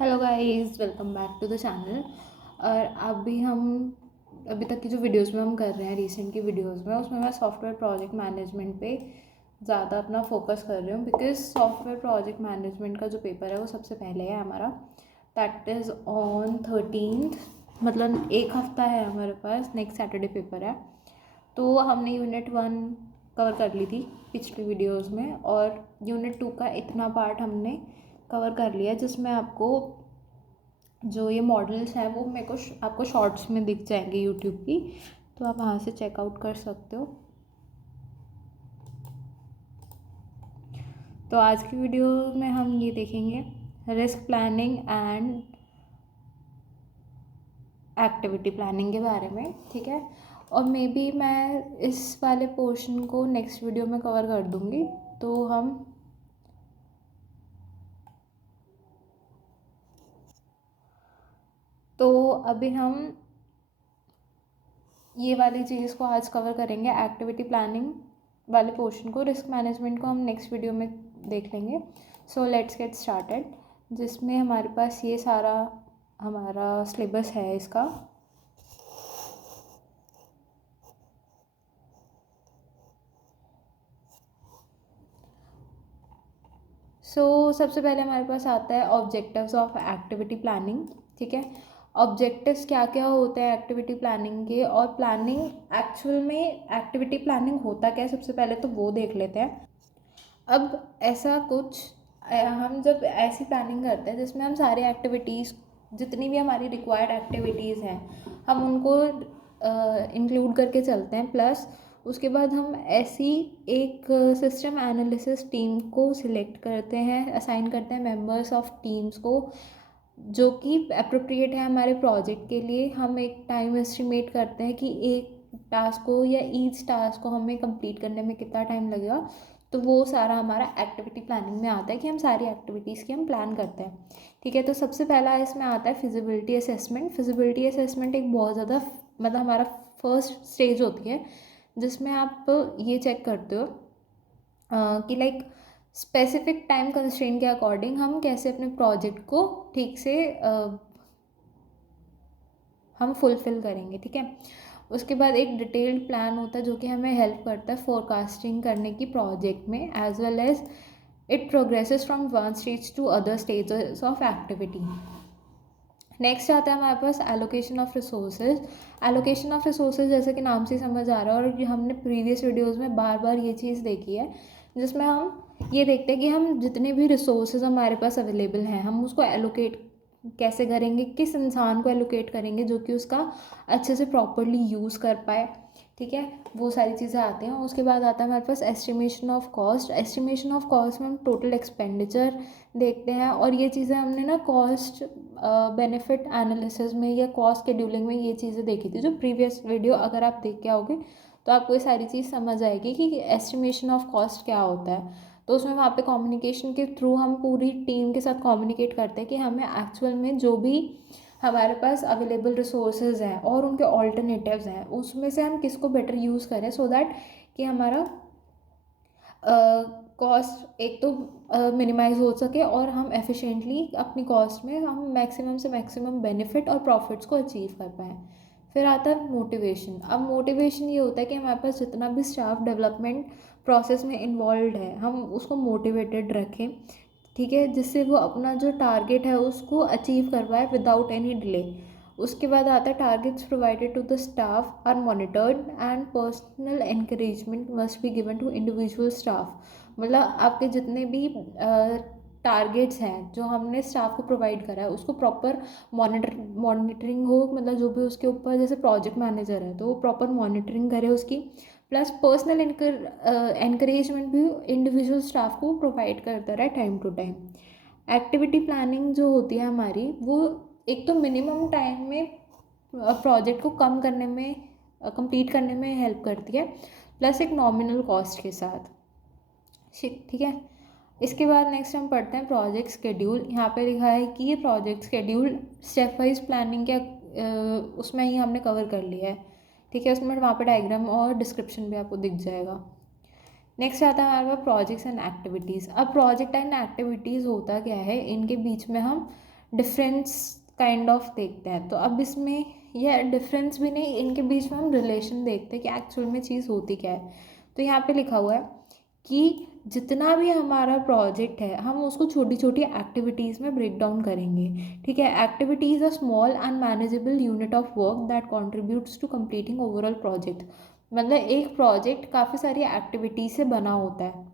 Hello guys, welcome back to the channel. और अभी तक की जो वीडियोस में हम कर रहे हैं, रीसेंट की वीडियोस में, उसमें मैं सॉफ्टवेयर प्रोजेक्ट मैनेजमेंट पे ज़्यादा अपना फोकस कर रही हूँ। बिकॉज सॉफ्टवेयर प्रोजेक्ट मैनेजमेंट का जो पेपर है वो सबसे पहले है हमारा। दैट इज़ ऑन 13th, मतलब एक हफ्ता है हमारे पास। नेक्स्ट सैटरडे पेपर है। तो हमने यूनिट 1 कवर कर ली थी पिछली वीडियोस में, और यूनिट 2 का इतना पार्ट हमने कवर कर लिया जिसमें आपको जो ये मॉडल्स हैं वो मेरे को आपको शॉर्ट्स में दिख जाएंगे यूट्यूब की, तो आप वहाँ से चेकआउट कर सकते हो। तो आज की वीडियो में हम ये देखेंगे risk planning and activity planning के बारे में, ठीक है। और मे बी मैं इस वाले पोर्शन को नेक्स्ट वीडियो में कवर कर दूँगी। तो अभी हम ये वाली चीज़ को आज कवर करेंगे, एक्टिविटी प्लानिंग वाले पोर्शन को। रिस्क मैनेजमेंट को हम नेक्स्ट वीडियो में देख लेंगे। सो लेट्स गेट स्टार्टेड, जिसमें हमारे पास ये सारा हमारा सिलेबस है इसका। सबसे पहले हमारे पास आता है ऑब्जेक्टिव्स ऑफ एक्टिविटी प्लानिंग, ठीक है। ऑब्जेक्टिव्स क्या क्या होते हैं एक्टिविटी प्लानिंग के, और प्लानिंग एक्चुअल में एक्टिविटी प्लानिंग होता क्या है, सबसे पहले तो वो देख लेते हैं। अब ऐसा कुछ हम जब ऐसी प्लानिंग करते हैं जिसमें हम सारी एक्टिविटीज़, जितनी भी हमारी रिक्वायर्ड एक्टिविटीज़ हैं, हम उनको इंक्लूड करके चलते हैं। प्लस उसके बाद हम ऐसी एक सिस्टम एनालिसिस टीम को सिलेक्ट करते हैं, असाइन करते हैं मेंबर्स ऑफ टीम्स को, जो कि अप्रोप्रिएट है हमारे प्रोजेक्ट के लिए। हम एक टाइम एस्टिमेट करते हैं कि एक टास्क को या ईच टास्क को हमें कंप्लीट करने में कितना टाइम लगेगा। तो वो सारा हमारा एक्टिविटी प्लानिंग में आता है कि हम सारी एक्टिविटीज़ की हम प्लान करते हैं, ठीक है। तो सबसे पहला इसमें आता है फिजिबिलिटी असेसमेंट। फिजिबिलिटी असेसमेंट एक बहुत ज़्यादा, मतलब हमारा फर्स्ट स्टेज होती है, जिसमें आप ये चेक करते हो कि लाइक स्पेसिफिक टाइम कंस्ट्रेंट के अकॉर्डिंग हम कैसे अपने प्रोजेक्ट को ठीक से हम फुलफ़िल करेंगे, ठीक है। उसके बाद एक डिटेल्ड प्लान होता है जो कि हमें हेल्प करता है फोरकास्टिंग करने की प्रोजेक्ट में, as well as it progresses from one stage to other stages of activity. Next आता है हमारे पास allocation of resources. Allocation of resources जैसे कि नाम से समझ आ रहा है, और ये हमने प्रीवियस वीडियोस में बार बार ये चीज़ देखी है, जिसमें हम ये देखते हैं कि हम जितने भी रिसोर्सेज हमारे पास अवेलेबल हैं, हम उसको एलोकेट कैसे करेंगे, किस इंसान को एलोकेट करेंगे जो कि उसका अच्छे से प्रॉपरली यूज़ कर पाए, ठीक है। वो सारी चीज़ें आती हैं। उसके बाद आता है हमारे पास estimation of cost. Estimation of cost में हम टोटल एक्सपेंडिचर देखते हैं, और ये चीज़ें हमने ना कॉस्ट बेनिफिट एनालिसिस में या कॉस्ट शेड्यूलिंग में ये चीज़ें देखी थी। जो प्रीवियस वीडियो अगर आप देख के आओगे तो आपको ये सारी चीज़ समझ आएगी कि एस्टिमेशन ऑफ कॉस्ट क्या होता है। तो उसमें वहाँ पे कम्युनिकेशन के थ्रू हम पूरी टीम के साथ कम्युनिकेट करते हैं कि हमें एक्चुअल में जो भी हमारे पास अवेलेबल रिसोर्सेज हैं और उनके ऑल्टरनेटिव्स हैं, उसमें से हम किसको बेटर यूज़ करें, सो दैट कि हमारा कॉस्ट एक तो मिनिमाइज हो सके और हम एफिशिएंटली अपनी कॉस्ट में हम मैक्सिमम से मैक्सिमम बेनिफिट और प्रॉफिट्स को अचीव कर पाएँ। फिर आता है मोटिवेशन। अब मोटिवेशन ये होता है कि हमारे पास जितना भी स्टाफ डेवलपमेंट प्रोसेस में इन्वॉल्व है, हम उसको मोटिवेटेड रखें, ठीक है, जिससे वो अपना जो टारगेट है उसको अचीव कर पाए विदाउट एनी डिले। उसके बाद आता है targets provided to the staff are monitored and personal encouragement must be given to individual staff. मतलब आपके जितने भी टारगेट्स हैं जो हमने स्टाफ को प्रोवाइड करा है, उसको प्रॉपर मॉनिटरिंग हो, मतलब जो भी उसके ऊपर, जैसे प्रोजेक्ट मैनेजर है तो वो प्रॉपर मॉनिटरिंग करे उसकी। प्लस पर्सनल एनकरेजमेंट भी इंडिविजुअल स्टाफ को प्रोवाइड करता रहे time to time. Activity planning जो होती है हमारी, वो एक तो मिनिमम टाइम में प्रोजेक्ट को कम करने में, कंप्लीट करने में हेल्प करती है, प्लस एक नॉमिनल कॉस्ट के साथ, ठीक है। इसके बाद नेक्स्ट हम पढ़ते हैं प्रोजेक्ट स्केड्यूल। यहाँ पे लिखा है कि ये project schedule step wise planning क्या उसमें ही हमने कवर कर लिया है, ठीक है। उसमें वहाँ पे डायग्राम और डिस्क्रिप्शन भी आपको दिख जाएगा। नेक्स्ट आता है हमारे पास प्रोजेक्ट्स एंड एक्टिविटीज़। अब प्रोजेक्ट एंड एक्टिविटीज़ होता क्या है, इनके बीच में हम डिफरेंस काइंड ऑफ देखते हैं। तो अब इसमें यह डिफरेंस भी नहीं, इनके बीच में हम रिलेशन देखते हैं कि एक्चुअल में चीज़ होती क्या है। तो यहाँ पे लिखा हुआ है कि जितना भी हमारा प्रोजेक्ट है हम उसको छोटी छोटी एक्टिविटीज़ में ब्रेक डाउन करेंगे। ठीक है, activities a small and manageable unit of work that contributes to completing overall project. मतलब एक प्रोजेक्ट काफ़ी सारी एक्टिविटीज़ से बना होता है।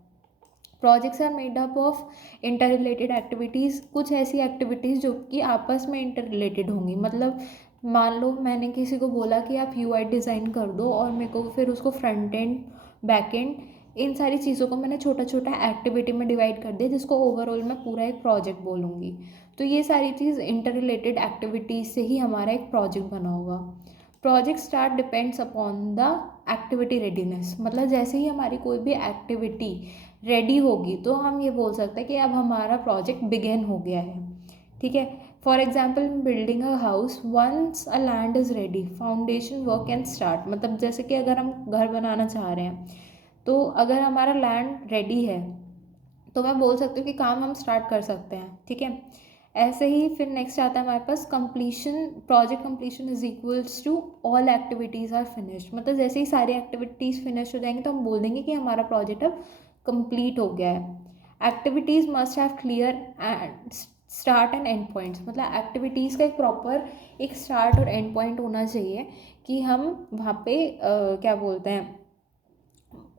Projects are made up of inter related activities, कुछ ऐसी एक्टिविटीज़ जो कि आपस में इंटर रिलेटेड होंगी। मतलब मान लो मैंने किसी को बोला कि आप यूआई डिज़ाइन कर दो, और मेरे को फिर उसको front end back and in सारी चीज़ों को मैंने छोटा छोटा एक्टिविटी में डिवाइड कर दिया, जिसको ओवरऑल मैं पूरा एक प्रोजेक्ट बोलूँगी। तो ये सारी चीज़ इंटर रिलेटेड एक्टिविटीज़ से ही हमारा एक प्रोजेक्ट बना होगा। Project start depends upon the activity readiness. मतलब जैसे ही हमारी कोई भी एक्टिविटी रेडी होगी तो हम ये बोल सकते हैं कि अब हमारा प्रोजेक्ट बिगिन हो गया है। ठीक है, for example building a house, once a land is ready foundation work can start. मतलब जैसे कि अगर हम घर बनाना चाह रहे हैं, तो अगर हमारा लैंड रेडी है तो मैं बोल सकती हूँ कि काम हम स्टार्ट कर सकते हैं। ठीक है, ऐसे ही फिर नेक्स्ट आता है हमारे पास completion. Project completion is equals to all activities are finished. मतलब जैसे ही सारी एक्टिविटीज़ फिनिश हो जाएंगी तो हम बोल देंगे कि हमारा प्रोजेक्ट अब कंप्लीट हो गया है। Activities must have clear and start and and points. मतलब एक्टिविटीज़ का एक प्रॉपर एक स्टार्ट और एंड पॉइंट होना चाहिए कि हम वहाँ पे क्या बोलते हैं,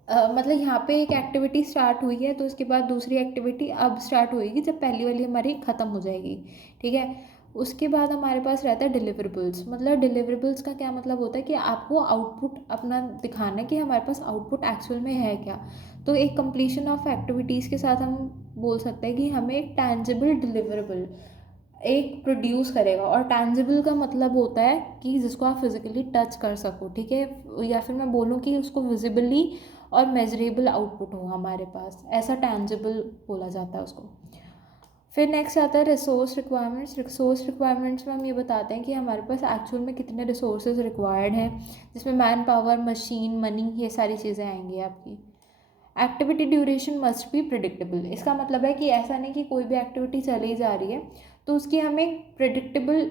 मतलब यहाँ पे एक एक्टिविटी स्टार्ट हुई है तो उसके बाद दूसरी एक्टिविटी अब स्टार्ट होएगी जब पहली वाली हमारी ख़त्म हो जाएगी। ठीक है, उसके बाद हमारे पास रहता है डिलीवरेबल्स। मतलब डिलीवरेबल्स का क्या मतलब होता है कि आपको आउटपुट अपना दिखाना है कि हमारे पास आउटपुट एक्चुअल में है क्या। तो एक कंप्लीशन ऑफ एक्टिविटीज़ के साथ हम बोल सकते हैं कि हमें एक टैंजिबल डिलीवरेबल एक प्रोड्यूस करेगा। और टैंजिबल का मतलब होता है कि जिसको आप फिजिकली टच कर सको। ठीक है, या फिर मैं बोलूँ कि उसको विजिबली और मेजरेबल आउटपुट हो हमारे पास, ऐसा टैंजिबल बोला जाता है उसको। फिर नेक्स्ट आता है रिसोर्स रिक्वायरमेंट्स। रिसोर्स रिक्वायरमेंट्स में हम ये बताते हैं कि हमारे पास एक्चुअल में कितने रिसोर्सेज रिक्वायर्ड हैं, जिसमें मैन पावर, मशीन, मनी, ये सारी चीज़ें आएंगी आपकी। Activity duration must be predictable. इसका मतलब है कि ऐसा नहीं कि कोई भी एक्टिविटी चली जा रही है तो उसकी हमें प्रिडिक्टेबल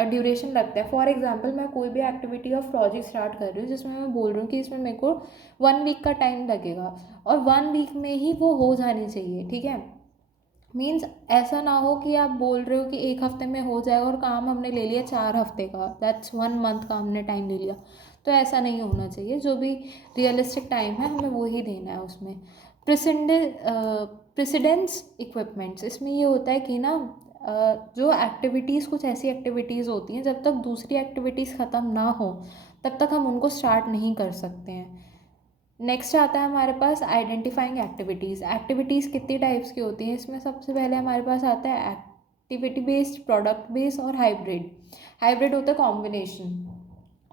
ड्यूरेशन लगता है। फॉर एग्जांपल मैं कोई भी एक्टिविटी ऑफ प्रोजेक्ट स्टार्ट कर रही हूँ जिसमें मैं बोल रही हूँ कि इसमें मेरे को 1 वीक का टाइम लगेगा और 1 वीक में ही वो हो जानी चाहिए। ठीक है, मीन्स ऐसा ना हो कि आप बोल रहे हो कि 1 हफ्ते में हो जाएगा और काम हमने ले लिया 4 हफ्ते का, दैट्स 1 मंथ का हमने टाइम ले लिया। तो ऐसा नहीं होना चाहिए, जो भी रियलिस्टिक टाइम है हमें वो ही देना है उसमें। प्रेसिडेंस इक्विपमेंट्स, इसमें ये होता है कि ना जो एक्टिविटीज़, कुछ ऐसी एक्टिविटीज़ होती हैं जब तक दूसरी एक्टिविटीज़ ख़त्म ना हो तब तक हम उनको स्टार्ट नहीं कर सकते हैं। नेक्स्ट आता है हमारे पास आइडेंटिफाइंग एक्टिविटीज़। एक्टिविटीज़ कितनी टाइप्स की होती हैं, इसमें सबसे पहले हमारे पास आता है एक्टिविटी बेस्ड, प्रोडक्ट बेस्ड और हाइब्रिड। हाइब्रिड होता है कॉम्बिनेशन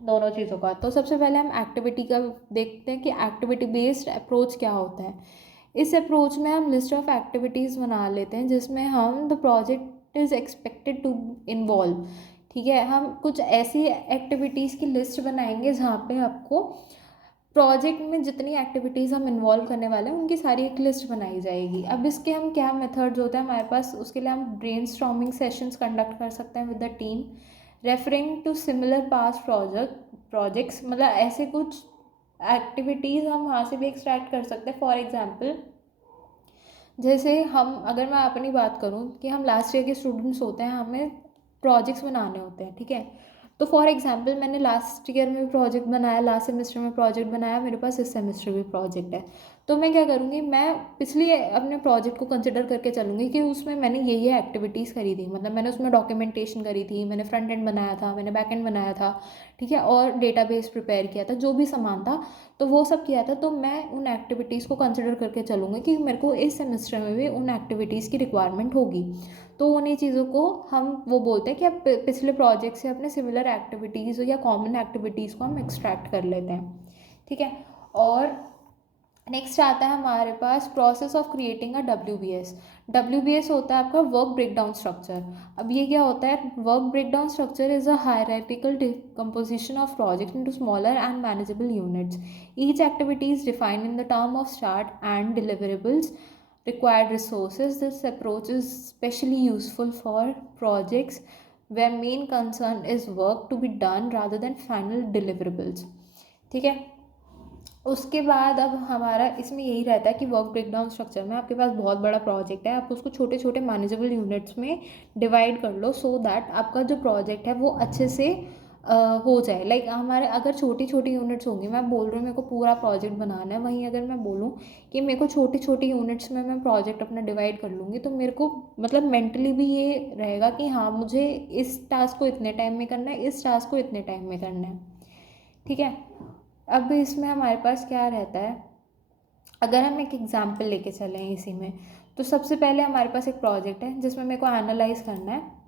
दोनों चीज़ों का। तो सबसे पहले हम एक्टिविटी का देखते हैं कि एक्टिविटी बेस्ड अप्रोच क्या होता है। इस अप्रोच में हम लिस्ट ऑफ एक्टिविटीज़ बना लेते हैं जिसमें हम the project is expected to involve. ठीक है, हम कुछ ऐसी एक्टिविटीज़ की लिस्ट बनाएंगे जहाँ पे आपको प्रोजेक्ट में जितनी एक्टिविटीज़ हम इन्वॉल्व करने वाले हैं उनकी सारी एक लिस्ट बनाई जाएगी। अब इसके हम क्या मेथड्स होते हैं हमारे पास, उसके लिए हम ब्रेनस्टॉर्मिंग सेशंस कंडक्ट कर सकते हैं with the team, referring to similar past projects. मतलब ऐसे कुछ एक्टिविटीज़ हम वहाँ से भी एक्सट्रैक्ट कर सकते हैं। फॉर एग्जांपल जैसे हम, अगर मैं अपनी बात करूँ कि हम लास्ट ईयर के स्टूडेंट्स होते हैं, हमें प्रोजेक्ट्स बनाने होते हैं। ठीक है, तो फॉर एग्जांपल मैंने लास्ट ईयर में भी प्रोजेक्ट बनाया, लास्ट सेमेस्टर में प्रोजेक्ट बनाया, मेरे पास इस सेमेस्टर भी प्रोजेक्ट है। तो मैं क्या करूँगी, मैं पिछली अपने प्रोजेक्ट को कंसिडर करके चलूँगी कि उसमें मैंने ये एक्टिविटीज़ करी थी। मतलब मैंने उसमें डॉक्यूमेंटेशन करी थी, मैंने फ्रंट एंड बनाया था, मैंने बैक एंड बनाया था। ठीक है, और डेटाबेस प्रिपेयर किया था, जो भी सामान था तो वो सब किया था। तो मैं उन एक्टिविटीज़ को कंसिडर करके चलूँगी कि मेरे को इस सेमेस्टर में भी उन एक्टिविटीज़ की रिक्वायरमेंट होगी। तो उन्हीं चीज़ों को हम वो बोलते हैं कि अब पिछले प्रोजेक्ट से अपने सिमिलर एक्टिविटीज़ या कॉमन एक्टिविटीज़ को हम एक्सट्रैक्ट कर लेते हैं। ठीक है, और नेक्स्ट आता है हमारे पास process of creating a WBS। WBS होता है आपका वर्क ब्रेकडाउन स्ट्रक्चर। अब ये क्या होता है, work breakdown structure is a hierarchical composition of project into smaller and manageable units. Each activity is defined in the term of start and deliverables required resources. This approach is especially useful for projects where main concern is work to be done rather than final deliverables. ठीक है, उसके बाद अब हमारा इसमें यही रहता है कि वर्क ब्रेकडाउन स्ट्रक्चर में आपके पास बहुत बड़ा प्रोजेक्ट है, आप उसको छोटे छोटे मैनेजेबल यूनिट्स में डिवाइड कर लो सो दैट आपका जो प्रोजेक्ट है वो अच्छे से हो जाए. लाइक हमारे अगर छोटी छोटी यूनिट्स होंगी, मैं बोल रही हूँ मेरे को पूरा प्रोजेक्ट बनाना है, वहीं अगर मैं बोलूँ कि मेरे को छोटी छोटी यूनिट्स में मैं प्रोजेक्ट अपना डिवाइड कर लूँगी तो मेरे को मतलब मेंटली भी ये रहेगा कि हाँ मुझे इस टास्क को इतने टाइम में करना है, इस टास्क को इतने टाइम में करना है. ठीक है, अब इसमें हमारे पास क्या रहता है, अगर हम एक एग्जांपल लेके चलें इसी में, तो सबसे पहले हमारे पास एक प्रोजेक्ट है जिसमें मेरे को एनालाइज करना है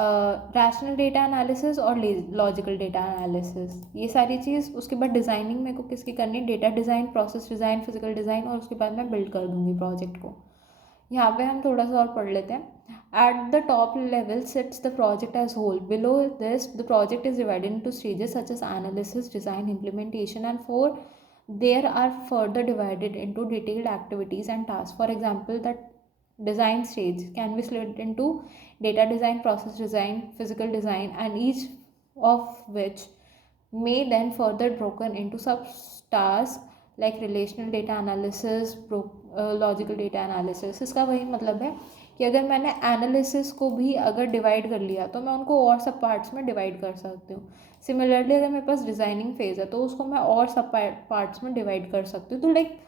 रैशनल डेटा एनालिसिस और लॉजिकल डेटा एनालिसिस, ये सारी चीज़. उसके बाद डिज़ाइनिंग मेरे को किसकी करनी है, data design, process design, physical design, और उसके बाद मैं बिल्ड कर दूँगी प्रोजेक्ट को. यहाँ पे हम थोड़ा सा और पढ़ लेते हैं. At the top level sits the project as whole. Below this, the project is divided into stages such as analysis, design, implementation, and there are further divided into detailed activities and tasks. For example, the design stage can be split into data design, process design, physical design, and each of which may then further broken into sub tasks like relational data analysis, logical data analysis. इसका वही मतलब है कि अगर मैंने analysis को भी अगर डिवाइड कर लिया तो मैं उनको और सब पार्ट्स में डिवाइड कर सकती हूँ. सिमिलरली अगर मेरे पास डिज़ाइनिंग फेज़ है तो उसको मैं और सब पार्ट्स में डिवाइड कर सकती हूँ. तो लाइक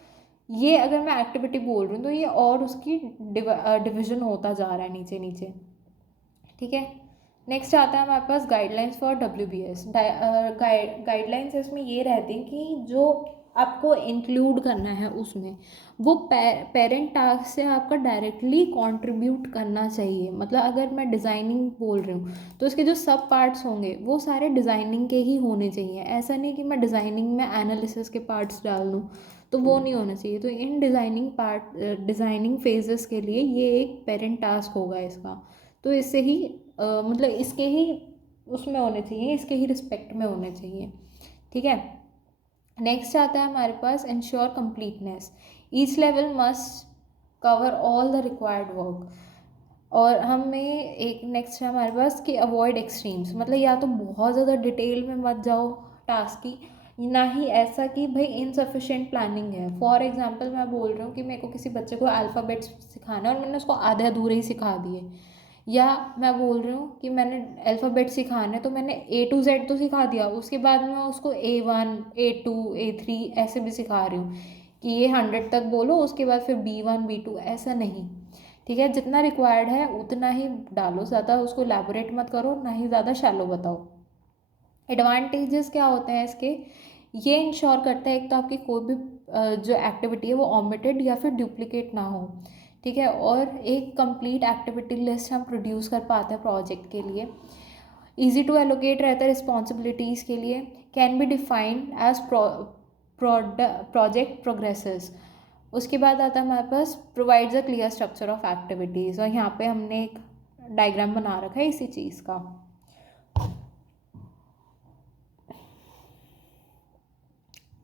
ये अगर मैं एक्टिविटी बोल रही हूँ तो ये और उसकी डिविज़न होता जा रहा है नीचे नीचे. ठीक है, नेक्स्ट आता है हमारे पास गाइडलाइंस फॉर WBS. गाइडलाइंस इसमें ये रहती हैं कि जो आपको इंक्लूड करना है उसमें वो पेरेंट टास्क से आपका डायरेक्टली कंट्रीब्यूट करना चाहिए. मतलब अगर मैं डिज़ाइनिंग बोल रही हूँ तो उसके जो सब पार्ट्स होंगे वो सारे डिज़ाइनिंग के ही होने चाहिए. ऐसा नहीं कि मैं डिज़ाइनिंग में एनालिसिस के पार्ट्स डाल दूँ, तो वो नहीं होना चाहिए. तो इन डिज़ाइनिंग फेजेस के लिए ये एक पेरेंट टास्क होगा इसका. तो इससे ही मतलब इसके ही उसमें होने चाहिए, इसके ही रिस्पेक्ट में होने चाहिए. ठीक है, नेक्स्ट आता है हमारे पास ensure completeness. Each level must cover all the required work. और हमें एक नेक्स्ट है हमारे पास कि अवॉइड एक्सट्रीम्स. मतलब या तो बहुत ज़्यादा डिटेल में मत जाओ टास्क की, ना ही ऐसा कि भाई इनसफिशिएंट प्लानिंग है. फॉर एग्जांपल मैं बोल रही हूँ कि मेरे को किसी बच्चे को अल्फ़ाबेट्स सिखाना है और मैंने उसको आधे अधूरे ही सिखा दिए, या मैं बोल रही हूँ कि मैंने अल्फ़ाबेट सिखाना है तो मैंने A to Z तो सिखा दिया, उसके बाद मैं उसको A1, A2, A3 ऐसे भी सिखा रही हूँ कि ये 100 तक बोलो, उसके बाद फिर B1, B2, ऐसा नहीं. ठीक है, जितना रिक्वायर्ड है उतना ही डालो, ज़्यादा उसको एलैबोरेट मत करो, ना ही ज़्यादा शैलो बताओ. एडवांटेजेस क्या होते हैं इसके, ये इंश्योर करता है एक तो आपकी कोई भी जो एक्टिविटी है वो ओमिटेड या फिर डुप्लीकेट ना हो. ठीक है, और एक कंप्लीट एक्टिविटी लिस्ट हम प्रोड्यूस कर पाते हैं प्रोजेक्ट के लिए. इजी टू एलोकेट रहता है रिस्पॉन्सिबिलिटीज़ के लिए. Can be defined as project progresses. उसके बाद आता है हमारे पास provides a clear structure of activities. और यहाँ पे हमने एक डायग्राम बना रखा है इसी चीज़ का.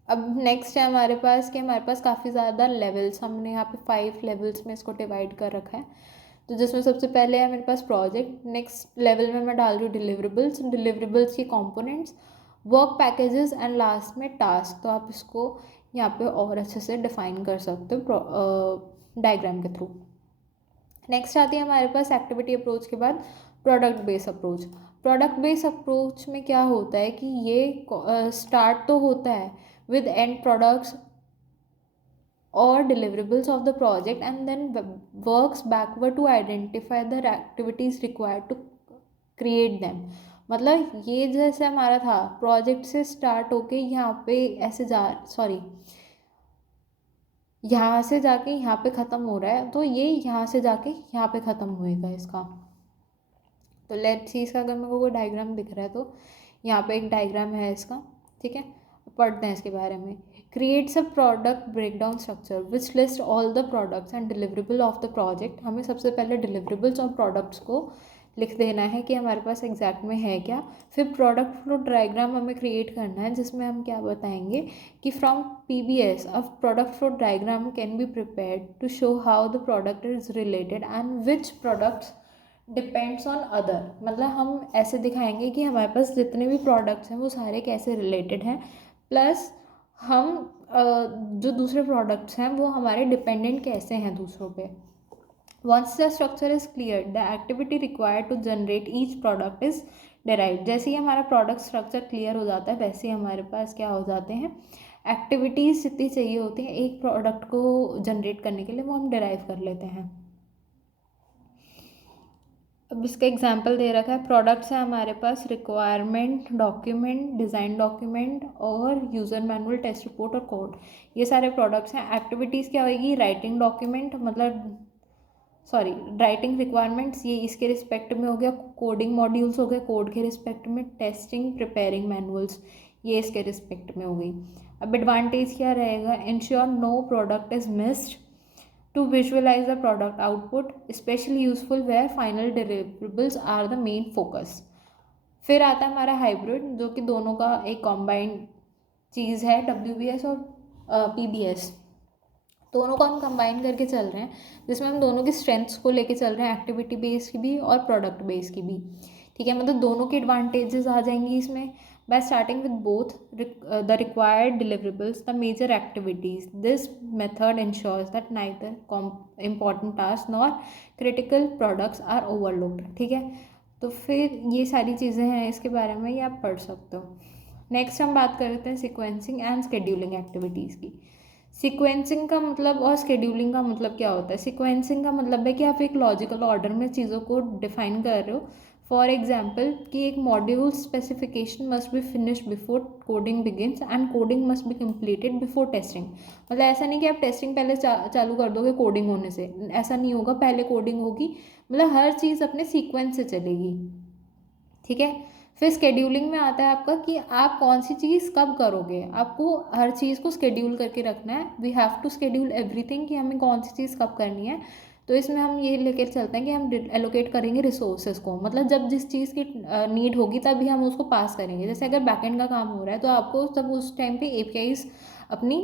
अब नेक्स्ट है हमारे पास कि हमारे पास काफ़ी ज़्यादा लेवल्स, हमने यहाँ पे 5 लेवल्स में इसको डिवाइड कर रखा है. तो जिसमें सबसे पहले है मेरे पास प्रोजेक्ट. नेक्स्ट लेवल में मैं डाल रही हूँ डिलीवरेबल्स की components, work packages, and last में टास्क. तो आप इसको यहाँ पे और अच्छे से डिफाइन कर सकते हो डायग्राम के थ्रू. नेक्स्ट आती है हमारे पास एक्टिविटी अप्रोच के बाद product based approach. Product based approach में क्या होता है कि ये स्टार्ट तो होता है with end products or deliverables of the project and then works backward to identify the activities required to create them. मतलब ये जैसे हमारा था प्रोजेक्ट से स्टार्ट होके यहाँ पे ऐसे यहाँ से जाके यहाँ पे ख़त्म हो रहा है, तो ये यहाँ से जाके यहाँ पे ख़त्म होएगा इसका. तो लेट्स सी इसका अगर मेरे को कोई डायग्राम दिख रहा है तो यहाँ पे एक डायग्राम है इसका. ठीक है, पढ़ते हैं इसके बारे में. Creates a product breakdown structure which list all the products and deliverable of the project. हमें सबसे पहले डिलीवरेबल्स और प्रोडक्ट्स को लिख देना है कि हमारे पास एग्जैक्ट में है क्या। फिर प्रोडक्ट फ्लो डायग्राम हमें क्रिएट करना है, जिसमें हम क्या बताएंगे कि from PBS a product flow diagram can be prepared to show how the product is related and which products depends on other. मतलब हम ऐसे दिखाएंगे कि हमारे पास जितने भी प्रोडक्ट्स हैं वो सारे कैसे रिलेटेड हैं, प्लस हम जो दूसरे प्रोडक्ट्स हैं वो हमारे डिपेंडेंट कैसे हैं दूसरों पे। Once the structure is clear, the activity required to generate each product is derived। जैसे ही हमारा प्रोडक्ट स्ट्रक्चर क्लियर हो जाता है वैसे ही हमारे पास क्या हो जाते हैं, एक्टिविटीज़ जितनी चाहिए होती हैं एक प्रोडक्ट को जनरेट करने के लिए वो हम डिराइव कर लेते हैं। अब इसका एग्जांपल दे रखा है, प्रोडक्ट्स है हमारे पास रिक्वायरमेंट डॉक्यूमेंट, डिज़ाइन डॉक्यूमेंट और यूज़र मैनुअल, टेस्ट रिपोर्ट और कोड, ये सारे प्रोडक्ट्स हैं। एक्टिविटीज़ क्या होगी, राइटिंग डॉक्यूमेंट मतलब राइटिंग रिक्वायरमेंट्स ये इसके रिस्पेक्ट में हो गया, कोडिंग मॉड्यूल्स हो गए कोड के रिस्पेक्ट में, टेस्टिंग प्रिपेयरिंग मैनुअल्स ये इसके रिस्पेक्ट में हो गई। अब एडवांटेज क्या रहेगा, ensure no product is missed, to visualise the product output, specially useful where final deliverables are the main focus. फिर आता है हमारा हाइब्रिड, जो कि दोनों का एक कॉम्बाइंड चीज़ है, WBS और PBS दोनों को हम कंबाइन करके चल रहे हैं, जिसमें हम दोनों की स्ट्रेंथ्स को लेके चल रहे हैं, एक्टिविटी बेस की भी और प्रोडक्ट बेस की भी। ठीक है, मतलब दोनों के एडवांटेजेस आ जाएंगी इसमें। By starting with both the required deliverables the major activities, this method ensures that neither important task nor critical products are overlooked. ठीक है, तो फिर ये सारी चीज़ें हैं इसके बारे में, ये आप पढ़ सकते हो। नेक्स्ट हम बात करते हैं सिक्वेंसिंग एंड स्केड्यूलिंग एक्टिविटीज़ की। सीक्वेंसिंग का मतलब और शेड्यूलिंग का मतलब क्या होता है। सीक्वेंसिंग का मतलब है कि आप एक लॉजिकल ऑर्डर में चीज़ों को डिफाइन कर रहे हो। फॉर एग्जाम्पल कि एक module specification must be finish before coding begins and coding must be completed before testing. मतलब ऐसा नहीं कि आप टेस्टिंग पहले चालू कर दोगे कोडिंग होने से, ऐसा नहीं होगा, पहले कोडिंग होगी। मतलब हर चीज़ अपने सीक्वेंस से चलेगी। ठीक है, फिर स्केड्यूलिंग में आता है आपका कि आप कौन सी चीज़ कब करोगे, आपको हर चीज़ को स्केड्यूल करके रखना है। We have to schedule everything कि हमें कौन सी चीज़ कब करनी है। तो इसमें हम ये लेकर चलते हैं कि हम एलोकेट करेंगे रिसोर्सेज को, मतलब जब जिस चीज़ की नीड होगी तभी हम उसको पास करेंगे। जैसे अगर बैकएंड का काम हो रहा है तो आपको तब उस टाइम पे APIs अपनी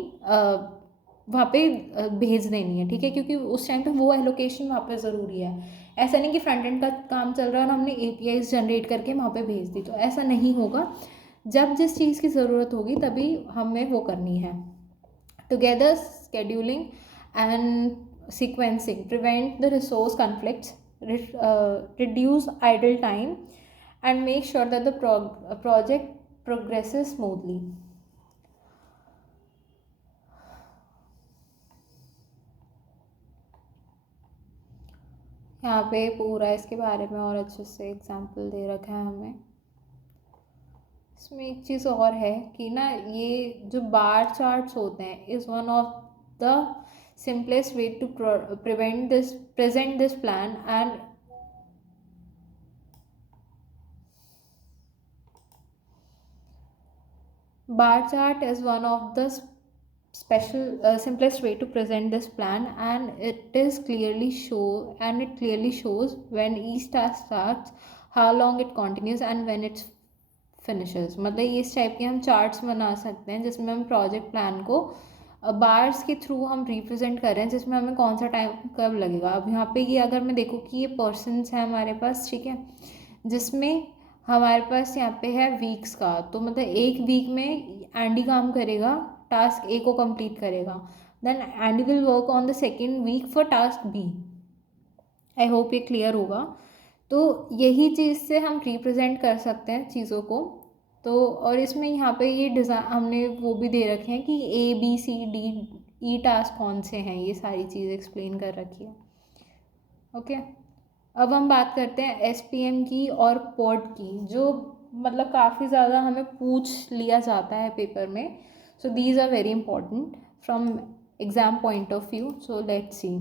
वहाँ पे भेज देनी है। ठीक है, क्योंकि उस टाइम पे वो एलोकेशन वहाँ पे ज़रूरी है। ऐसा नहीं कि फ्रंट एंड का काम चल रहा है और हमने APIs जनरेट करके वहाँ पे भेज दी, तो ऐसा नहीं होगा। जब जिस चीज़ की ज़रूरत होगी तभी हमें वो करनी है। Together scheduling and sequencing prevent the resource conflicts, reduce idle time and make sure that the project progresses smoothly. यहाँ पे पूरा इसके बारे में और अच्छे से एग्जाम्पल दे रखा है हमें। इसमें एक चीज़ और है कि ना, ये जो बार चार्ट्स होते हैं is one of the simplest way to present this plan and bar chart is one of the simplest way to present this plan, and it clearly shows when each task starts, how long it continues and when it finishes। मतलब ये इस type के हम charts बना सकते हैं जिसमें हम प्रोजेक्ट प्लान को बार्स के थ्रू हम रिप्रेजेंट कर रहे हैं, जिसमें हमें कौन सा टाइम कब लगेगा। अब यहाँ पे ये अगर मैं देखूँ कि ये पर्सन्स है हमारे पास, ठीक है, जिसमें हमारे पास यहाँ पे है वीक्स का, तो मतलब एक वीक में एंडी काम करेगा, टास्क A को कंप्लीट करेगा, then Andy will work on the second week for task B। I hope ये क्लियर होगा। तो यही चीज़ से हम रिप्रेजेंट कर सकते हैं चीज़ों को। तो और इसमें यहाँ पे ये डिज़ाइन हमने वो भी दे रखे हैं कि ABCDE टास्क कौन से हैं, ये सारी चीज़ एक्सप्लेन कर रखी है। ओके, अब हम बात करते हैं SPM की और POD की, जो मतलब काफ़ी ज़्यादा हमें पूछ लिया जाता है पेपर में। So these are very important from exam point of view. So let's see,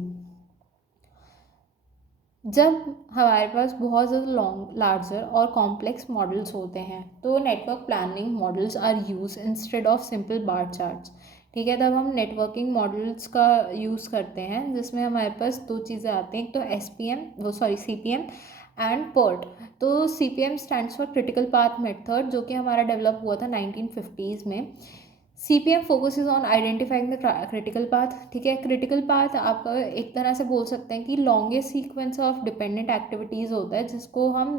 जब हमारे पास बहुत ज़्यादा लार्जर और कॉम्प्लेक्स मॉडल्स होते हैं तो network planning models are use instead of simple bar charts. ठीक है, तब हम नेटवर्किंग मॉडल्स का यूज़ करते हैं जिसमें हमारे पास दो चीज़ें आती हैं, एक तो CPM एंड PERT। तो CPM stands for critical path method, जो कि हमारा डेवलप हुआ था 1950s में। CPM focuses on identifying the critical path. ठीक है, क्रिटिकल पाथ आपका एक तरह से बोल सकते हैं कि longest sequence of dependent activities होता है, जिसको हम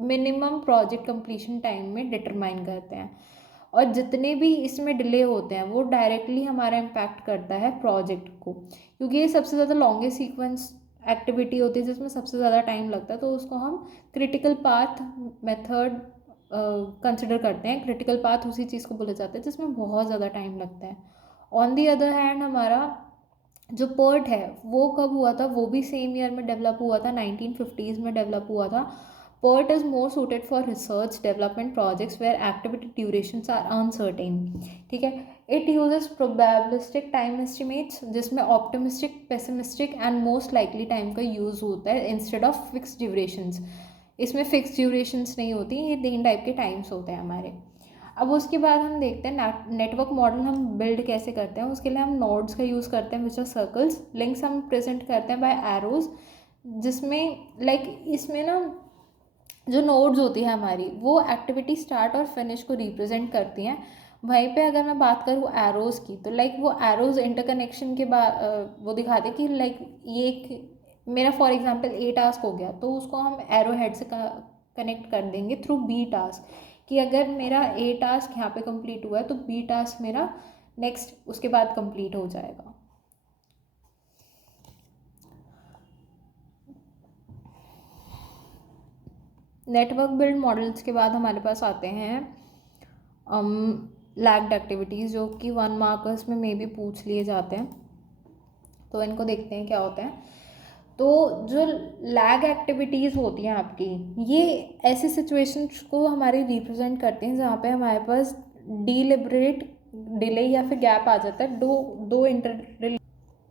मिनिमम प्रोजेक्ट कंप्लीशन टाइम में डिटरमाइन करते हैं। और जितने भी इसमें डिले होते हैं वो डायरेक्टली हमारा इम्पैक्ट करता है प्रोजेक्ट को, क्योंकि ये सबसे ज़्यादा लॉन्गेस्ट सीक्वेंस एक्टिविटी होती है जिसमें सबसे ज़्यादा टाइम लगता है, तो उसको हम क्रिटिकल पाथ मेथड कंसिडर करते हैं। क्रिटिकल पाथ उसी चीज़ को बोला जाता है जिसमें बहुत ज़्यादा टाइम लगता है। ऑन दी अदर हैंड हमारा जो PERT है वो कब हुआ था, वो भी सेम ईयर में डेवलप हुआ था, 1950s में डेवलप हुआ था। PERT is more suited for research development projects where activity durations are uncertain। ठीक है, it uses probabilistic time estimates, जिसमें optimistic, pessimistic and most likely time का यूज़ होता है instead of fixed durations। इसमें फिक्स ड्यूरेशंस नहीं होती, ये 3 टाइप के टाइम्स होते हैं हमारे। अब उसके बाद हम देखते हैं नेटवर्क मॉडल हम बिल्ड कैसे करते हैं। उसके लिए हम नोड्स का यूज़ करते हैं विच आर सर्कल्स। लिंक्स हम प्रेजेंट करते हैं बाय एरोज, जिसमें इसमें ना जो नोड्स होती है हमारी वो एक्टिविटी स्टार्ट और फिनिश को रिप्रेजेंट करती हैं। वहीं पे अगर मैं बात करूँ एरोज़ की, तो वो एरोज़ इंटरकनेक्शन के बाद वो दिखाते कि ये एक मेरा फॉर एग्जांपल A टास्क हो गया, तो उसको हम एरो हेड से कनेक्ट कर देंगे थ्रू B टास्क, कि अगर मेरा A टास्क यहाँ पे कंप्लीट हुआ है तो B टास्क मेरा नेक्स्ट उसके बाद कंप्लीट हो जाएगा। नेटवर्क बिल्ड मॉडल्स के बाद हमारे पास आते हैं लैग्ड एक्टिविटीज़, जो कि 1 मार्कर्स में मे भी पूछ लिए जाते हैं। तो इनको देखते हैं क्या होता है। तो जो लैग एक्टिविटीज़ होती हैं आपकी, ये ऐसी सिचुएशंस को हमारी रिप्रेजेंट करती हैं जहाँ पे हमारे पास डिलिबरेट डिले या फिर गैप आ जाता है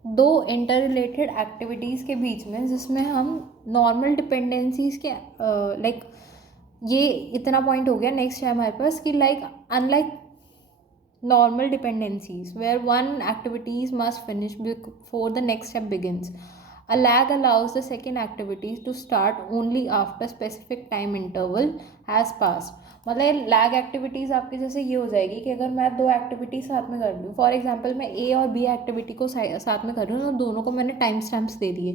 दो इंटर रिलेटेड एक्टिविटीज़ के बीच में, जिसमें हम नॉर्मल डिपेंडेंसीज के ये इतना पॉइंट हो गया। नेक्स्ट है हमारे पास कि unlike normal dependencies where one activities must finish before the next step begins. A lag allows the second activity to start only after specific time interval has passed। मतलब lag activities आपकी जैसे ये हो जाएगी कि अगर मैं 2 एक्टिविटी साथ में कर लूँ, फॉर एग्जांपल मैं A और B एक्टिविटी को साथ में कर रही हूँ, तो दोनों को मैंने टाइम स्टैम्प्स दे दिए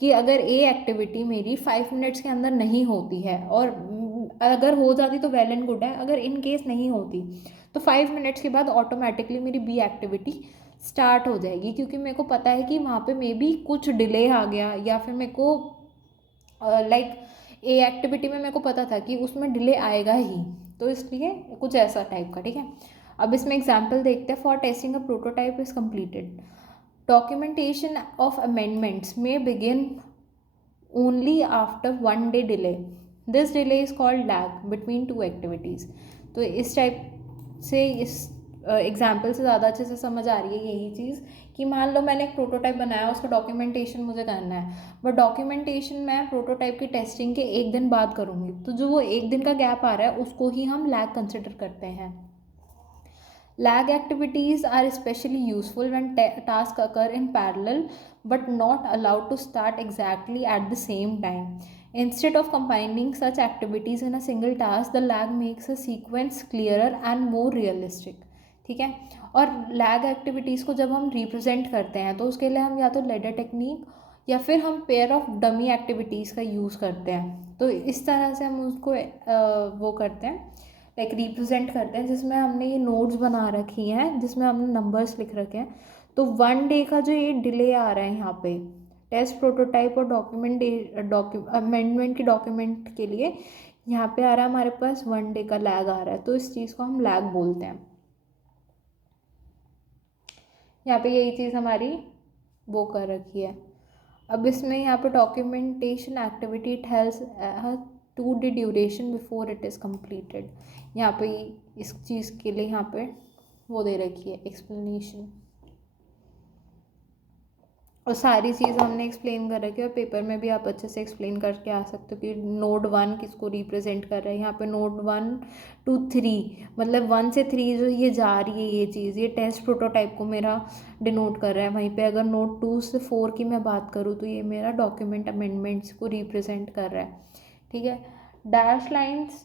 कि अगर A एक्टिविटी मेरी 5 मिनट्स के अंदर नहीं होती है, और अगर हो जाती तो वेल एंड गुड है, अगर इन केस नहीं होती तो 5 मिनट्स के बाद ऑटोमेटिकली मेरी B एक्टिविटी स्टार्ट हो जाएगी, क्योंकि मेरे को पता है कि वहाँ पे मे बी कुछ डिले आ गया, या फिर मेरे को A एक्टिविटी में मेरे को पता था कि उसमें डिले आएगा ही, तो इसलिए कुछ ऐसा टाइप का। ठीक है, अब इसमें एग्जाम्पल देखते हैं। For testing a prototype is completed, documentation of amendments may begin only after 1 day delay. This delay is called lag between 2 activities. तो इस टाइप से इस एग्जाम्पल से ज़्यादा अच्छे से समझ आ रही है यही चीज़ कि मान लो मैंने एक प्रोटोटाइप बनाया, उसका डॉक्यूमेंटेशन मुझे करना है, बट डॉक्यूमेंटेशन मैं प्रोटोटाइप की टेस्टिंग के 1 दिन बाद करूँगी, तो जो वो 1 दिन का गैप आ रहा है उसको ही हम लैग कंसिडर करते हैं। Lag activities are especially useful when tasks occur in parallel but not allowed to start exactly at the same time. Instead of combining such activities in a single task, the lag makes a sequence clearer and more realistic। ठीक है, और lag activities को जब हम represent करते हैं तो उसके लिए हम या तो लेडर टेक्निक या फिर हम पेयर ऑफ डमी एक्टिविटीज़ का यूज़ करते हैं। तो इस तरह से हम उसको वो करते हैं, रिप्रेजेंट करते हैं, जिसमें हमने ये नोट्स बना रखी हैं जिसमें हमने नंबर्स लिख रखे हैं। तो 1 day का जो ये डिले आ रहा है यहाँ पे टेस्ट प्रोटोटाइप और अमेंडमेंट की डॉक्यूमेंट के लिए, यहाँ पे आ रहा है हमारे पास 1 day का लैग आ रहा है, तो इस चीज़ को हम लैग बोलते हैं। यहाँ पे यही चीज़ हमारी वो कर रखी है। अब इसमें यहाँ पे documentation activity it helps 2 day duration before it is completed. यहाँ पे इस चीज़ के लिए यहाँ पे वो दे रखी है एक्सप्लेनेशन, और सारी चीज़ हमने एक्सप्लेन कर रखी है, और पेपर में भी आप अच्छे से एक्सप्लेन करके आ सकते हो कि नोड 1 किसको रिप्रेजेंट कर रहा है। यहाँ पे नोड 1 to 3 मतलब 1 से 3 जो ये जा रही है, ये चीज़ ये टेस्ट प्रोटोटाइप को मेरा डिनोट कर रहा है। वहीं पे अगर नोड 2 से 4 की मैं बात करूँ तो ये मेरा डॉक्यूमेंट अमेंडमेंट्स को रिप्रेजेंट कर रहा है। ठीक है। Dash lines,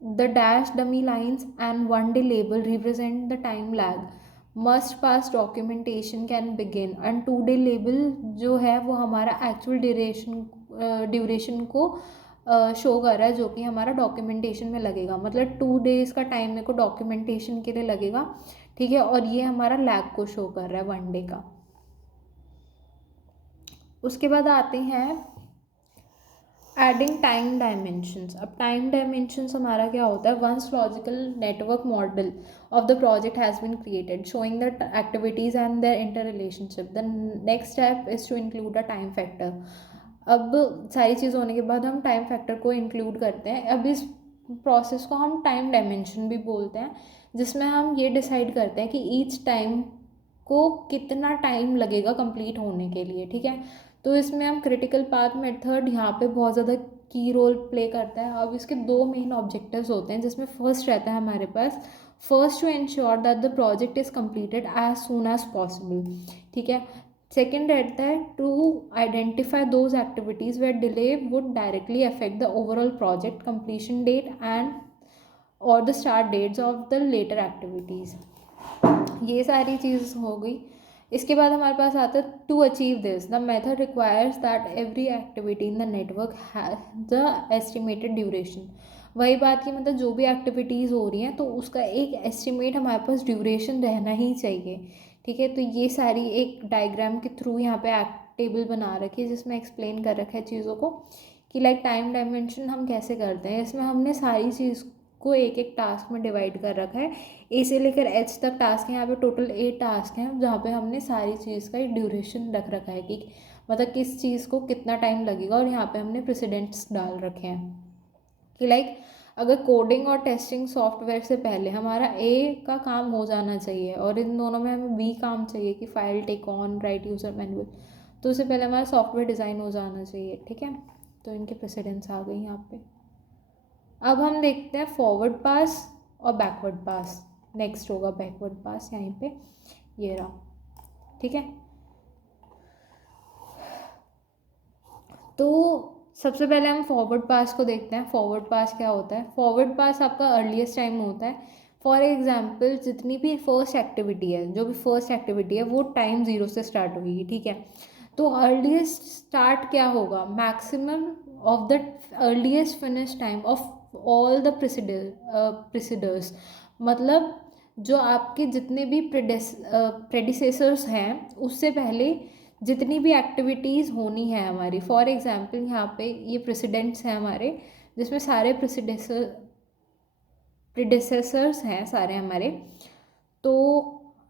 the dash dummy lines and one day label represent the time lag, must pass documentation can begin, and two day label जो है वो हमारा एक्चुअल ड्यूरेशन को शो कर रहा है, जो कि हमारा डॉक्यूमेंटेशन में लगेगा। मतलब 2 डेज़ का टाइम मेरे को डॉक्यूमेंटेशन के लिए लगेगा, ठीक है, और ये हमारा लैग को शो कर रहा है 1 डे का। उसके बाद आते हैं एडिंग टाइम डायमेंशंस। अब टाइम डायमेंशंस हमारा क्या होता है, once logical network model of the project has been created showing the activities and their inter relationship, the next step is to include a time factor. अब सारी चीज़ होने के बाद हम टाइम फैक्टर को इंक्लूड करते हैं। अब इस प्रोसेस को हम टाइम डायमेंशन भी बोलते हैं, जिसमें हम ये डिसाइड करते हैं कि ईच टाइम को कितना टाइम लगेगा कंप्लीट होने के लिए, ठीक है। तो इसमें हम क्रिटिकल पाथ मेथड यहाँ पे बहुत ज़्यादा की रोल प्ले करता है। अब इसके 2 मेन ऑब्जेक्टिव्स होते हैं, जिसमें फर्स्ट रहता है हमारे पास, first to ensure that the project is completed as soon as possible, ठीक है। सेकेंड रहता है to identify those activities where delay would directly affect the overall project completion date and और the start dates of the latter activities. ये सारी चीज़ हो गई। इसके बाद हमारे पास आता है to achieve this the method requires that every activity in the network has the estimated duration. वही बात की मतलब जो भी एक्टिविटीज़ हो रही हैं तो उसका एक एस्टिमेट हमारे पास ड्यूरेशन रहना ही चाहिए, ठीक है। तो ये सारी एक डायग्राम के थ्रू यहाँ पे टेबल बना रखी है, जिसमें एक्सप्लेन कर रखा है चीज़ों को कि लाइक टाइम डायमेंशन हम कैसे करते हैं। इसमें हमने सारी चीज़ को एक एक टास्क में डिवाइड कर रखा है, ए से लेकर एच तक टास्क है। यहाँ पे टोटल 8 टास्क हैं, जहाँ पे हमने सारी चीज़ का एक ड्यूरेशन रख रखा है कि मतलब किस चीज़ को कितना टाइम लगेगा, और यहाँ पे हमने प्रेसिडेंट्स डाल रखे हैं कि लाइक अगर कोडिंग और टेस्टिंग सॉफ्टवेयर से पहले हमारा ए का काम हो जाना चाहिए और इन दोनों में हमें बी काम चाहिए कि file take on right user manual, तो उससे पहले हमारा सॉफ्टवेयर डिज़ाइन हो जाना चाहिए, ठीक है। तो इनके प्रेसिडेंट्स आ गई यहाँ पे। अब हम देखते हैं फॉरवर्ड पास और बैकवर्ड पास। नेक्स्ट होगा बैकवर्ड पास, यहीं पे ये रहा, ठीक है। तो सबसे पहले हम फॉरवर्ड पास को देखते हैं। फॉरवर्ड पास क्या होता है? फॉरवर्ड पास आपका अर्लीस्ट टाइम होता है। फॉर एग्जाम्पल जितनी भी फर्स्ट एक्टिविटी है, जो भी फर्स्ट एक्टिविटी है वो टाइम 0 से स्टार्ट होगी, ठीक है। तो अर्लीस्ट स्टार्ट क्या होगा? Maximum of the earliest finish time of all the predecessors, मतलब जो आपके जितने भी प्रेडिसेसर्स हैं उससे पहले जितनी भी एक्टिविटीज़ होनी है हमारी। फॉर एग्जांपल यहाँ पे ये प्रेसिडेंट्स हैं हमारे, जिसमें सारे प्रेडिसेसर्स हैं सारे हमारे। तो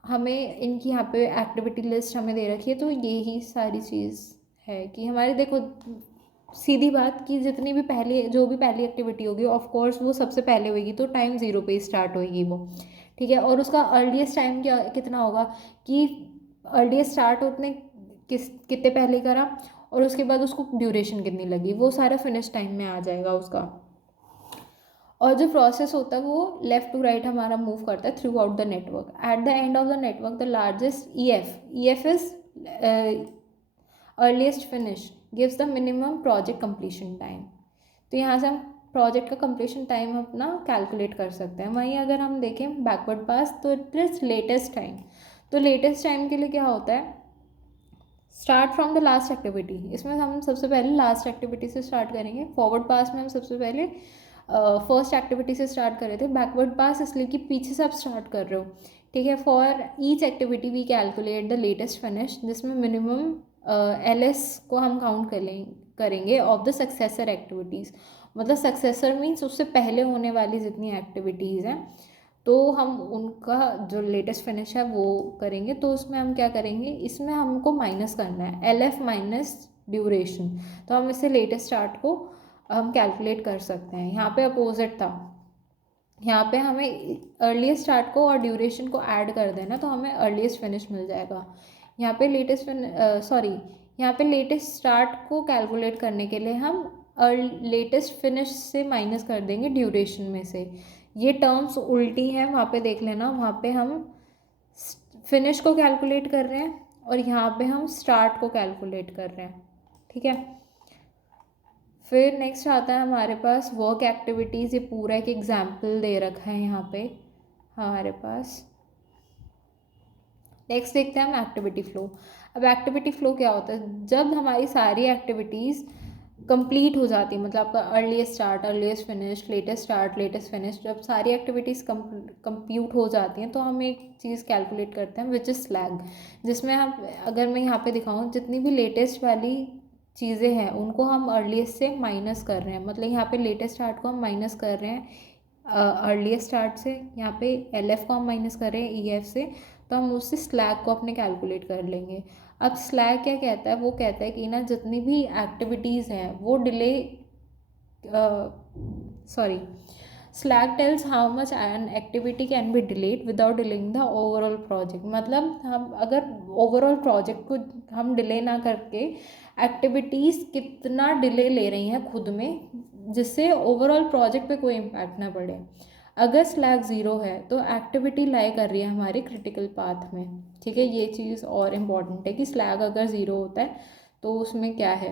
हमें इनकी यहाँ पे एक्टिविटी लिस्ट हमें दे रखी है। तो यही सारी चीज़ है कि हमारे देखो सीधी बात कि जितनी भी पहले जो भी पहली एक्टिविटी होगी ऑफ कोर्स वो सबसे पहले होगी, तो टाइम 0 पे स्टार्ट होगी वो, ठीक है। और उसका अर्लीस्ट टाइम क्या कितना होगा कि अर्लीस्ट स्टार्ट उतने कितने पहले करा और उसके बाद उसको ड्यूरेशन कितनी लगी, वो सारा फिनिश टाइम में आ जाएगा उसका। और जो प्रोसेस होता है वो लेफ़्ट टू राइट हमारा मूव करता है through out the network. At the end of the network the largest E F is earliest finish gives the minimum project completion time. तो यहाँ से हम प्रोजेक्ट का कंप्लीशन टाइम अपना कैलकुलेट कर सकते हैं। वहीं अगर हम देखें बैकवर्ड पास तो इट इज़ लेटेस्ट टाइम। तो लेटेस्ट टाइम के लिए क्या होता है? Start from the last activity. इसमें हम सबसे पहले लास्ट एक्टिविटी से स्टार्ट करेंगे। फॉरवर्ड पास में हम सबसे पहले फर्स्ट एक्टिविटी से स्टार्ट कर रहे थे। बैकवर्ड पास इसलिए कि पीछे से आप स्टार्ट कर रहे हो, ठीक है। For each activity we calculate the latest finish, जिसमें मिनिमम LS को हम काउंट करेंगे ऑफ द सक्सेसर एक्टिविटीज़। मतलब सक्सेसर मीन्स उससे पहले होने वाली जितनी एक्टिविटीज़ हैं तो हम उनका जो लेटेस्ट फिनिश है वो करेंगे। तो उसमें हम क्या करेंगे, इसमें हमको माइनस करना है LF माइनस ड्यूरेशन। तो हम इससे लेटेस्ट स्टार्ट को हम कैलकुलेट कर सकते हैं। यहाँ पे अपोजिट था, यहाँ पे हमें अर्लीस्ट स्टार्ट को और ड्यूरेशन को ऐड कर देना तो हमें अर्लीस्ट फिनिश मिल जाएगा। यहाँ पे यहाँ पे लेटेस्ट स्टार्ट को कैलकुलेट करने के लिए हम लेटेस्ट फिनिश से माइनस कर देंगे ड्यूरेशन में से। ये टर्म्स उल्टी हैं, वहाँ पे देख लेना। वहाँ पे हम फिनिश को कैलकुलेट कर रहे हैं और यहाँ पे हम स्टार्ट को कैलकुलेट कर रहे हैं, ठीक है। फिर नेक्स्ट आता है हमारे पास वर्क एक्टिविटीज़। ये पूरा एक एग्जाम्पल दे रखा है यहाँ पे हमारे पास। नेक्स्ट देखते हैं हम एक्टिविटी फ्लो। अब एक्टिविटी फ्लो क्या होता है, जब हमारी सारी एक्टिविटीज़ कंप्लीट हो जाती है, मतलब आपका earliest start, earliest finish, latest start, latest finish, जब सारी एक्टिविटीज़ कंप्यूट हो जाती हैं तो हम एक चीज़ कैलकुलेट करते हैं विच इज़ स्लैग, जिसमें हम, अगर मैं यहाँ पे दिखाऊँ, जितनी भी लेटेस्ट वाली चीज़ें हैं उनको हम अर्लीस्ट से माइनस कर रहे हैं। मतलब यहाँ पे लेटेस्ट स्टार्ट को हम माइनस कर रहे हैं अर्लीस्ट स्टार्ट से, यहाँ पे एल को हम माइनस कर रहे हैं ई से, तो हम उससे स्लैग को अपने कैलकुलेट कर लेंगे। अब स्लैग क्या कहता है, वो कहता है कि ना जितनी भी एक्टिविटीज़ हैं वो delay, sorry, slag tales how much an activity can be delayed without delaying the overall project. मतलब हम अगर ओवरऑल प्रोजेक्ट को हम डिले ना करके एक्टिविटीज़ कितना डिले ले रही हैं खुद में, जिससे ओवरऑल प्रोजेक्ट पे कोई इम्पैक्ट ना पड़े। अगर स्लैग ज़ीरो है तो एक्टिविटी लाई कर रही है हमारे क्रिटिकल पाथ में। ठीक है, ये चीज़ और इम्पॉर्टेंट है कि स्लैग अगर ज़ीरो होता है तो उसमें क्या है।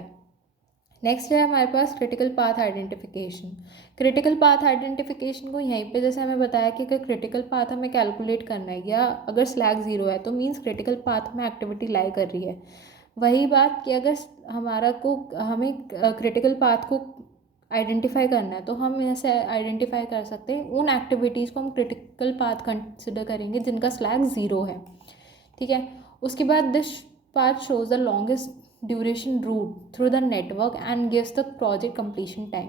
नेक्स्ट है हमारे पास critical path identification. Critical path identification को यहीं पे जैसे हमें बताया कि अगर क्रिटिकल पाथ हमें कैलकुलेट करना है या अगर स्लैग ज़ीरो है तो मीन्स क्रिटिकल पाथ में एक्टिविटी लाई कर रही है। वही बात कि अगर हमें क्रिटिकल पाथ को आइडेंटिफाई करना है तो हम ऐसे आइडेंटिफाई कर सकते हैं उन एक्टिविटीज़ को हम क्रिटिकल पाथ कंसिडर करेंगे जिनका स्लैग ज़ीरो है। ठीक है, उसके बाद this path shows the longest duration route through the network and gives the project completion time.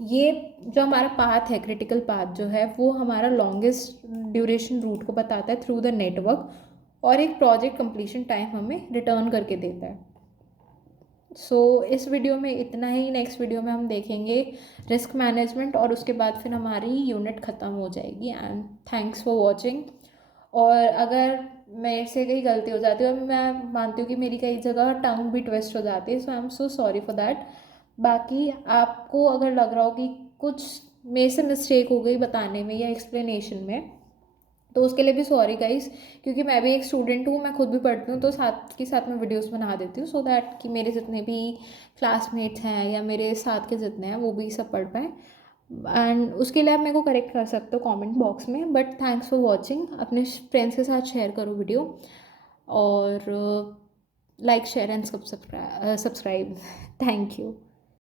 ये जो हमारा पाथ है, क्रिटिकल पाथ जो है वो हमारा लॉन्गेस्ट ड्यूरेशन रूट को बताता है थ्रू द नेटवर्क, और एक प्रोजेक्ट कंप्लीशन टाइम हमें रिटर्न करके देता है। इस वीडियो में इतना ही। नेक्स्ट वीडियो में हम देखेंगे रिस्क मैनेजमेंट, और उसके बाद फिर हमारी यूनिट ख़त्म हो जाएगी। And thanks for watching. और अगर मेरे से कहीं गलती हो जाती है, और मैं मानती हूँ कि मेरी कई जगह टंग भी ट्विस्ट हो जाती है, so I am so sorry for that. बाकी आपको अगर लग रहा हो कि कुछ मेरे से मिस्टेक हो गई बताने में या एक्सप्लेनेशन में, तो उसके लिए भी सॉरी गाइस, क्योंकि मैं भी एक स्टूडेंट हूँ, मैं खुद भी पढ़ती हूँ, तो साथ के साथ मैं वीडियोस बना देती हूँ सो दैट कि मेरे जितने भी क्लासमेट्स हैं या मेरे साथ के जितने हैं वो भी सब पढ़ पाएँ। एंड उसके लिए आप मेरे को करेक्ट कर सकते हो कमेंट बॉक्स में। But thanks for watching. अपने फ्रेंड्स के साथ शेयर करो वीडियो, और like share and subscribe. Thank you.